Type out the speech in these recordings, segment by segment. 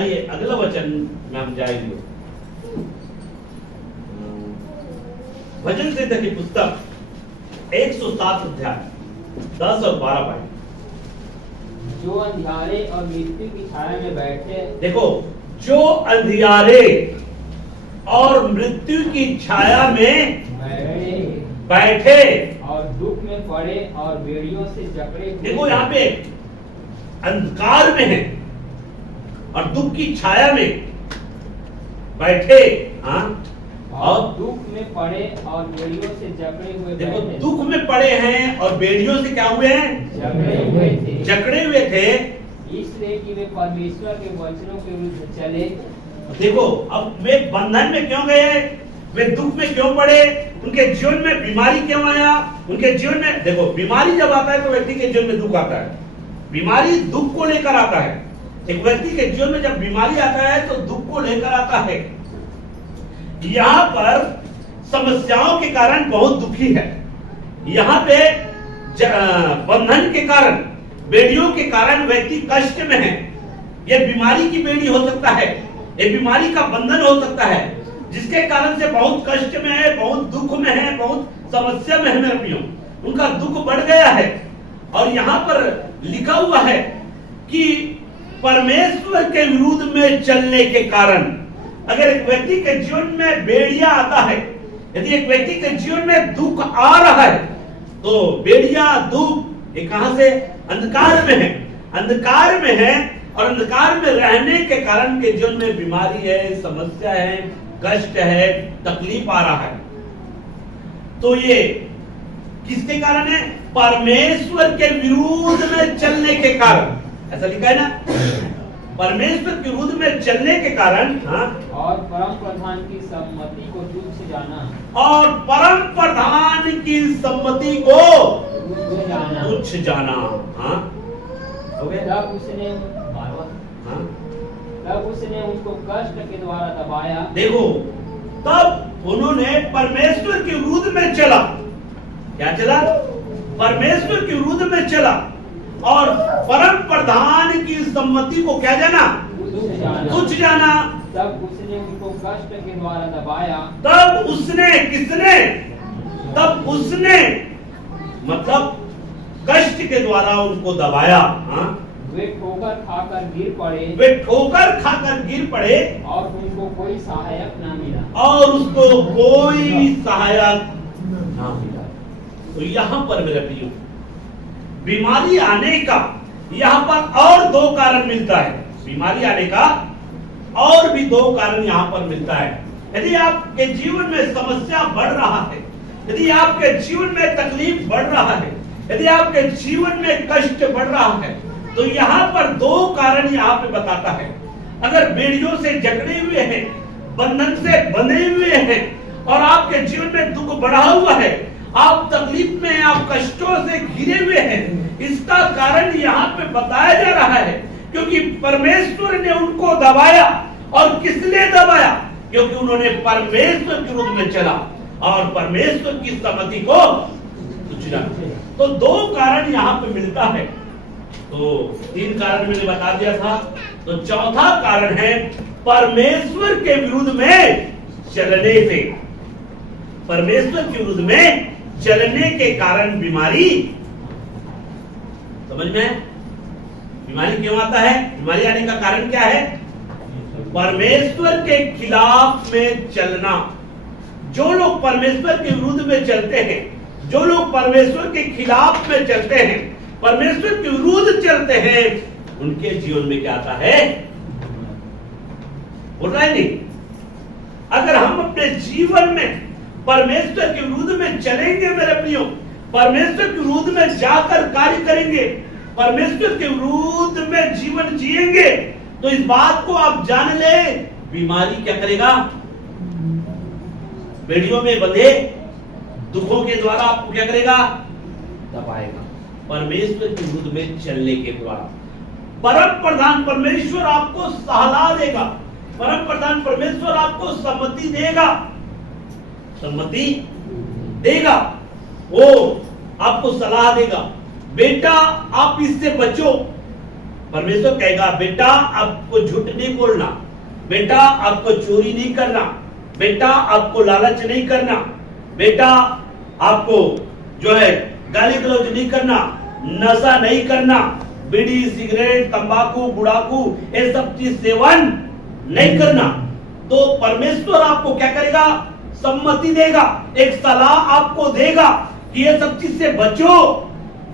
आइए अगला वचन में हम जाएंगे। भजन संहिता की पुस्तक 107 अध्याय 10 और 12 पढ़े। जो अंधियारे और मृत्यु की छाया में बैठे, देखो, जो अंधियारे और मृत्यु की छाया में बैठे और दुख में पड़े और बेड़ियों से जकड़े। देखो यहाँ पे अंधकार में है और दुख की छाया में बैठे, हाँ, और दुख में पड़े और बेड़ियों से जकड़े हुए। देखो, दुख में पड़े हैं और बेड़ियों से क्या हुए हैं? जकड़े हुए थे। इसलिए कि वे परमेश्वर के वचनों के विरुद्ध चले। देखो, अब वे बंधन में क्यों गए? वे दुख में क्यों पड़े? उनके जीवन में बीमारी क्यों आया? उनके जीवन में, देखो, बीमारी जब आता है तो व्यक्ति के जीवन में दुख आता है। बीमारी दुख को लेकर आता है। एक व्यक्ति के जीवन में जब बीमारी आता है तो दुख को लेकर आता है। यहाँ पर समस्याओं के कारण बहुत दुखी है। यहाँ पे बंधन के कारण, बेड़ियों के कारण व्यक्ति कष्ट में है। यह बीमारी की बेड़ी हो सकता है, ये बीमारी का बंधन हो सकता है, जिसके कारण से बहुत कष्ट में है, बहुत दुख में है, बहुत समस्या में है। मेरे प्रियो, उनका दुख बढ़ गया है। और यहाँ पर लिखा हुआ है कि परमेश्वर के विरुद्ध में चलने के कारण, अगर एक व्यक्ति के जीवन में बेड़िया आता है, यदि एक व्यक्ति के जीवन में दुख आ रहा है, तो बेड़िया दुख ये कहां से? अंधकार में है। अंधकार में है और अंधकार में रहने के कारण के जीवन में बीमारी है, समस्या है, कष्ट है, तकलीफ आ रहा है। तो ये किसके कारण है? परमेश्वर के विरुद्ध में चलने के कारण। ऐसा लिखा है ना, परमेश्वर के विरुद्ध में चलने के कारण। हाँ, और परम प्रधान की सम्मति को तुच्छ जाना। और परम प्रधान की सम्मति को तुच्छ जाना। हाँ, हो गया। हाँ, तब उसने उनको कष्ट के द्वारा दबाया। देखो, तब उन्होंने परमेश्वर के विरुद्ध में चला। क्या चला? परमेश्वर के विरुद्ध में चला और परम प्रधान की सम्मति को क्या जाना? तुच्छ जाना। तब उसने उनको कष्ट के द्वारा दबाया। तब उसने, किसने? तब उसने, मतलब कष्ट के द्वारा उनको दबाया। हाँ, वे ठोकर खाकर गिर पड़े। वे ठोकर खाकर गिर पड़े और उनको कोई सहायक ना मिला। और उसको कोई सहायक ना मिला। तो यहाँ पर मेरे प्रियो, बीमारी आने का यहाँ पर और दो कारण मिलता है। बीमारी आने का और भी दो कारण यहाँ पर मिलता है। यदि आपके जीवन में समस्या बढ़ रहा है, यदि आपके जीवन में तकलीफ बढ़ रहा है, यदि आपके जीवन में कष्ट बढ़ रहा है, तो यहाँ पर दो कारण यहाँ पे बताता है। अगर बेड़ियों से जकड़े हुए हैं, बंधन से बंधे हुए हैं और आपके जीवन में दुख बढ़ा हुआ है, आप तकलीफ में, आप कष्टों से घिरे हुए हैं, इसका कारण यहाँ पे बताया जा रहा है। क्योंकि परमेश्वर ने उनको दबाया। और किसने दबाया? क्योंकि उन्होंने परमेश्वर के विरुद्ध में चला और परमेश्वर की सम्मति को तुच्छ जाना। तो दो कारण यहाँ पे मिलता है। तो तीन कारण मैंने बता दिया था। तो चौथा कारण है परमेश्वर के विरुद्ध में चलने से। परमेश्वर के विरुद्ध में चलने के कारण बीमारी। समझ में? बीमारी क्यों आता है? बीमारी आने का कारण क्या है? परमेश्वर के खिलाफ में चलना। जो लोग परमेश्वर के विरुद्ध में चलते हैं, जो लोग परमेश्वर के खिलाफ में चलते हैं, परमेश्वर के विरुद्ध चलते हैं, उनके जीवन में क्या आता है? बोल रहा है नहीं? अगर हम अपने जीवन में परमेश्वर के विरुद्ध में चलेंगे मेरे प्रियो, परमेश्वर के विरुद्ध में जाकर कार्य करेंगे, परमेश्वर के विरुद्ध में जीवन जिएंगे, तो इस बात को आप जान ले, बीमारी क्या करेगा? बेड़ियों में बंधे दुखों के द्वारा आपको क्या करेगा? दबाएगा। परमेश्वर के विरुद्ध में चलने के द्वारा परम प्रधान परमेश्वर आपको सलाह देगा। परम प्रधान परमेश्वर आपको सम्मति देगा, सम्मति देगा। वो आपको सलाह देगा, बेटा आप इससे बचो, परमेश्वर कहेगा बेटा आपको झूठ नहीं बोलना, बेटा आपको चोरी नहीं करना, बेटा आपको लालच नहीं करना, बेटा आपको जो है गाली गलौज नहीं करना, नशा नहीं करना, बीड़ी सिगरेट तंबाकू गुड़ाकू ये सब चीज सेवन नहीं करना। तो परमेश्वर आपको क्या करेगा, सम्मति देगा, एक सलाह आपको देगा कि ये सब चीज से बचो,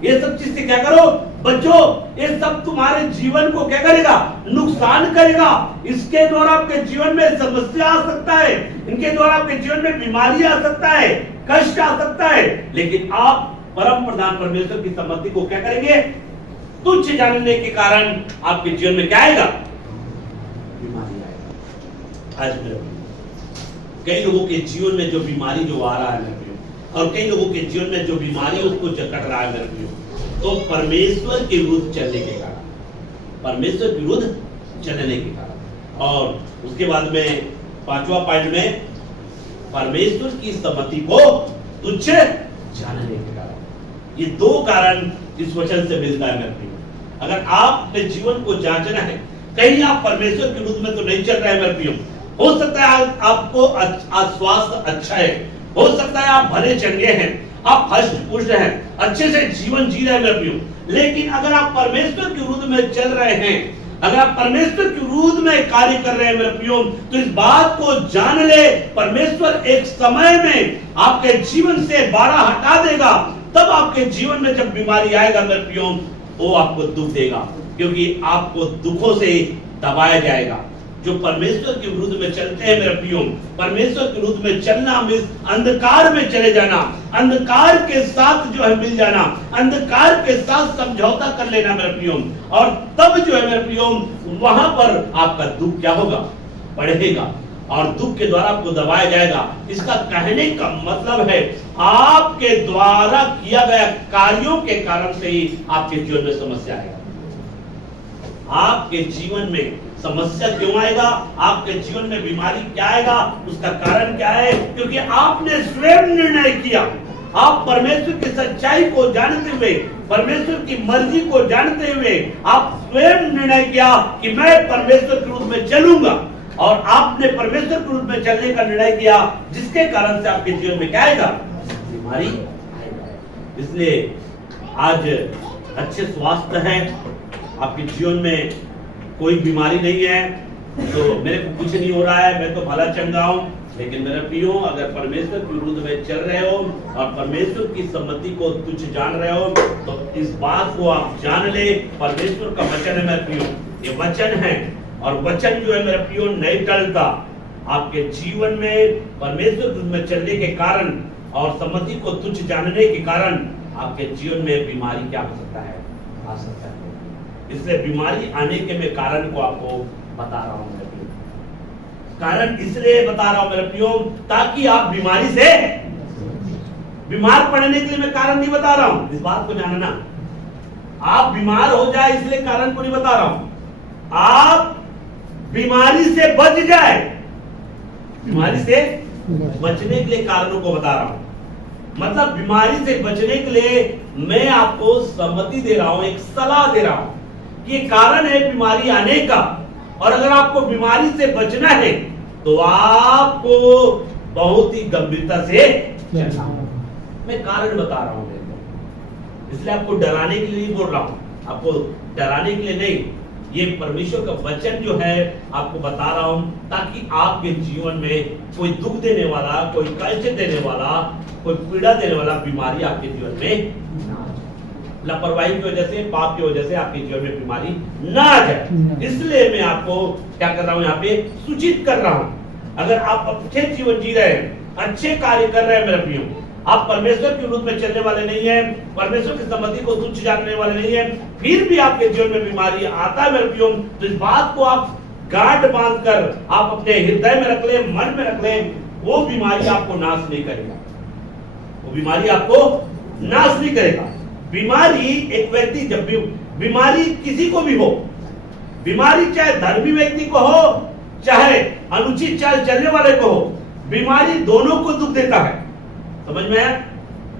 ये सब चीज से क्या करो, बचो। ये सब तुम्हारे जीवन को क्या करेगा, नुकसान करेगा। इसके द्वारा आपके जीवन में समस्या आ सकता है, इनके द्वारा आपके जीवन में बीमारी आ सकता है, कष्ट आ सकता है, लेकिन आप परम प्रधान परमेश्वर की सम्मति को क्या करेंगे, तुच्छ जानने के कारण आपके जीवन में क्या आएगा, बीमारी आएगा। आज मेरे कई लोगों के जीवन में जो बीमारी जो आ रहा है मेरे प्रियो, और कई लोगों के जीवन में जो बीमारी उसको जकड़ रहा है मेरे प्रियो, तो परमेश्वर के विरुद्ध चलने के कारण, परमेश्वर के विरुद्ध चलने के कारण। और उसके बाद में 5वां पॉइंट में परमेश्वर की सम्मति को तुच्छ जानने के कारण। ये दो कारण इस वचन से मिलता है मेरे प्रियो। अगर आप अपने जीवन को जांचना है, कहीं आप परमेश्वर के विरुद्ध में तो नहीं चल रहे हैं मेरे प्रियो। हो सकता है आपको स्वास्थ्य अच्छा है, हो सकता है आप भले चंगे हैं, आप हष्ट पुष्ट हैं, अच्छे से जीवन जी रहे हैं मेरे प्रियो, लेकिन अगर आप परमेश्वर के विरुद्ध में चल रहे हैं, अगर आप परमेश्वर के विरुद्ध में कार्य कर रहे हैं मेरे प्रियो, तो इस बात को जान ले, परमेश्वर एक समय में आपके जीवन से बाड़ा हटा देगा। तब आपके जीवन में जब बीमारी आएगा मेरे प्रियो, वो आपको दुख देगा, क्योंकि आपको दुखों से दबाया जाएगा। जो परमेश्वर के विरुद्ध में चलते हैं मेरे प्रियो, परमेश्वर के विरुद्ध में चलना मींस अंधकार में चले जाना, अंधकार के साथ जो है मिल जाना, अंधकार के साथ समझौता कर लेना मेरे प्रियो। और तब जो है मेरे प्रियो, वहां पर आपका दुख क्या होगा, बढ़ेगा, और दुख के द्वारा आपको दबाया जाएगा। इसका कहने का मतलब है आपके द्वारा किया गया कार्यों के कारण से ही आपके जीवन में समस्या आएगा। आपके जीवन में समस्या क्यों आएगा, आपके जीवन में बीमारी क्या आएगा, उसका कारण क्या है, क्योंकि आपने स्वयं निर्णय किया। आप परमेश्वर की सच्चाई को जानते हुए, परमेश्वर की मर्जी को जानते हुए आप स्वयं निर्णय किया कि मैं परमेश्वर के विरुद्ध में चलूंगा, और आपने परमेश्वर के विरुद्ध में चलने का निर्णय किया, जिसके कारण से आपके जीवन में क्या आएगा, बीमारी आएगा। इसलिए आज अच्छे स्वास्थ्य है, आपके जीवन में कोई बीमारी नहीं है, तो मेरे को कुछ नहीं हो रहा है, मैं तो भला चंगा हूं। लेकिन मेरे प्रियो, अगर परमेश्वर के विरुद्ध में चल रहे हो और परमेश्वर की सम्मति को तुच्छ जान रहे हो, तो इस बात को आप जान ले, परमेश्वर का वचन है मेरे प्रियो, ये वचन है, और वचन जो है मेरे प्रियो नहीं टलता। आपके जीवन में परमेश्वर के विरुद्ध में चलने के कारण और सम्मति को तुच्छ जानने के कारण आपके जीवन में बीमारी क्या हो सकता है, आ सकता है। इसलिए बीमारी आने के मैं कारण को आपको बता रहा हूं मेरे प्रियो, कारण इसलिए बता रहा हूं मेरे प्रियो, ताकि आप बीमारी से, बीमार पड़ने के लिए मैं कारण नहीं बता रहा हूं, इस बात को जानना। आप बीमार हो जाए इसलिए कारण को नहीं बता रहा हूं, आप बीमारी से बच जाए, बीमारी से बचने के लिए कारणों को बता रहा हूं। मतलब बीमारी से बचने के लिए मैं आपको सम्मति दे रहा हूं, एक सलाह दे रहा हूं कि ये कारण है बीमारी आने का, और अगर आपको बीमारी से बचना है तो आपको बहुत ही गंभीरता से चलना होगा। मैं कारण बता रहा हूं, इसलिए आपको डराने के लिए नहीं बोल रहा हूं, आपको डराने के लिए नहीं, ये परमेश्वर का वचन जो है आपको बता रहा हूं, ताकि आपके जीवन में कोई दुख देने वाला, कोई कष्ट देने वाला, कोई पीड़ा देने वाला बीमारी आपके जीवन में ना आ जाए, लापरवाही की वजह से, पाप की वजह से आपके जीवन में बीमारी ना आ जाए। इसलिए मैं आपको क्या कर रहा हूं, यहाँ पे सूचित कर रहा हूं। अगर आप अच्छे जीवन जी रहे हैं, अच्छे कार्य कर रहे हैं मेरे प्रियो, आप परमेश्वर के विरुद्ध में चलने वाले नहीं है, परमेश्वर की सम्मति को तुच्छ जानने वाले नहीं है, फिर भी आपके जीवन में बीमारी आता है मेरे प्रियो, तो इस बात को आप गांठ बांधकर आप अपने हृदय में रख ले, मन में रख ले, वो बीमारी आपको नाश नहीं करेगा, वो बीमारी आपको नाश नहीं करेगा। बीमारी एक व्यक्ति, जब भी बीमारी किसी को भी हो, बीमारी चाहे धर्मी व्यक्ति को हो, चाहे अनुचित चाल चलने वाले को हो, बीमारी दोनों को दुख देता है। समझ में आया?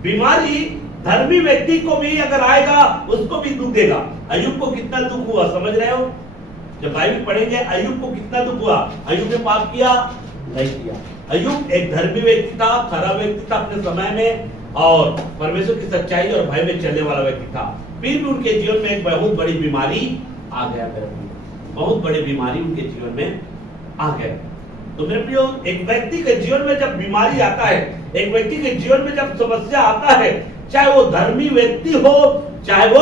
बीमारी धर्मी व्यक्ति को भी अगर आएगा उसको भी दुख देगा, अय्यूब को कितना दुख हुआ, समझ रहे हो? जब बाइबल पढ़ेंगे अय्यूब को कितना दुख हुआ। अय्यूब ने पाप किया नहीं किया। अय्यूब एक धर्मी व्यक्ति था, खरा व्यक्ति था अपने समय में, और परमेश्वर की सच्चाई और भय में चलने वाला व्यक्ति था। फिर भी उनके जीवन में एक बहुत बड़ी बीमारी आ गया। बहुत बड़ी बीमारी उनके जीवन में आ गया। तो मेरे प्रियो, एक व्यक्ति के जीवन में जब बीमारी आता है, एक व्यक्ति के जीवन में जब समस्या आता है, चाहे वो धर्मी व्यक्ति हो चाहे वो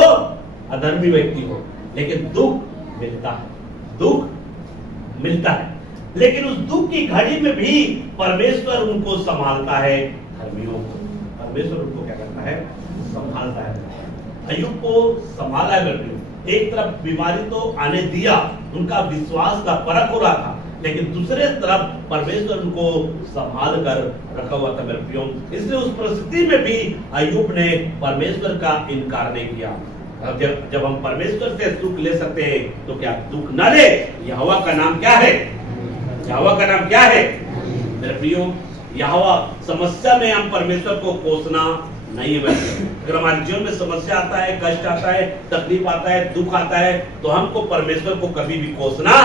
अधर्मी व्यक्ति हो, लेकिन दुख मिलता है, दुख मिलता है। लेकिन उस दुख की घड़ी में भी परमेश्वर उनको संभालता है। धर्मियों को परमेश्वर उनको क्या करता है, संभालता है। अय्यूब को संभाला है मेरे प्रियो। एक तरफ बीमारी तो आने दिया, उनका विश्वास का परख हो रहा था, लेकिन दूसरे तरफ परमेश्वर उनको संभाल कर रखा हुआ था मेरे प्रियो। इसलिए उस परिस्थिति में भी अय्यूब ने परमेश्वर का इनकार नहीं किया। जब हम परमेश्वर से सुख ले सकते हैं तो क्या दुख न ले? यहोवा का नाम क्या है? यहोवा का नाम क्या है मेरे प्रियो? यहोवा, समस्या में हम परमेश्वर को कोसना नहीं है। अगर हमारे जीवन में समस्या आता है, कष्ट आता है, तकलीफ आता है, दुख आता है, तो हमको परमेश्वर को कभी भी कोसना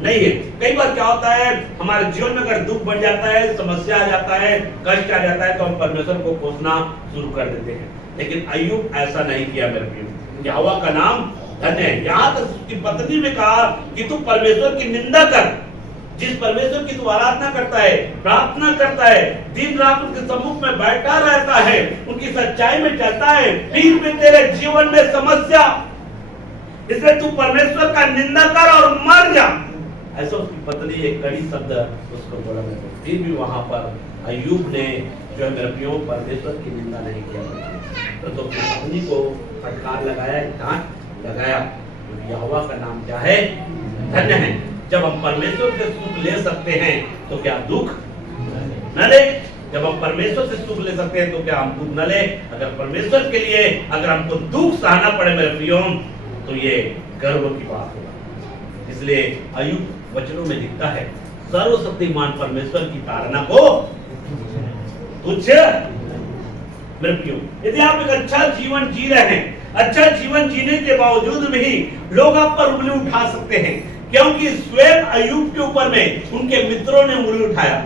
नहीं है। कई बार क्या होता है, हमारे जीवन में अगर दुख बढ़ जाता है, समस्या आ जाता है, कष्ट आ जाता है, तो हम परमेश्वर को कोसना शुरू कर देते हैं। लेकिन अय्यूब ऐसा नहीं किया मेरे प्रियो। यहोवा का नाम धन्य है। यहाँ तक उसकी पत्नी ने कहा कि तू परमेश्वर की निंदा कर। जिस परमेश्वर की तू आराधना करता है, प्रार्थना करता है, दिन रात उनके सम्मुख में बैठा रहता है, उनकी सच्चाई में चलता है, फिर भी तेरे जीवन में समस्या, इसलिए तू परमेश्वर का निंदा कर और मर जा। ऐसा उसकी पत्नी एक कड़ी शब्द उसको बोला। फिर भी वहां पर अय्यूब ने जो है मेरे प्रियो परमेश्वर की निंदा नहीं किया। तो पत्नी को फटकार लगाया, डांट लगाया। यहोवा का नाम क्या है? धन्य है। जब हम परमेश्वर से सुख ले सकते हैं तो क्या दुख न ले? जब हम परमेश्वर से सुख ले सकते हैं तो क्या हम दुख न ले? अगर परमेश्वर के लिए अगर हमको दुख सहना पड़े मेरे प्रियो, तो ये गर्व की बात होगा। इसलिए अय्यूब वचनों में लिखता है, सर्वशक्तिमान परमेश्वर की ताड़ना को तुच्छ मेरे प्रियो। यदि आप एक अच्छा जीवन जी रहे हैं, अच्छा जीवन जीने के बावजूद भी लोग आप पर उंगली उठा सकते हैं, क्योंकि स्वयं अय्यूब के ऊपर में उनके मित्रों ने उंगली उठाया।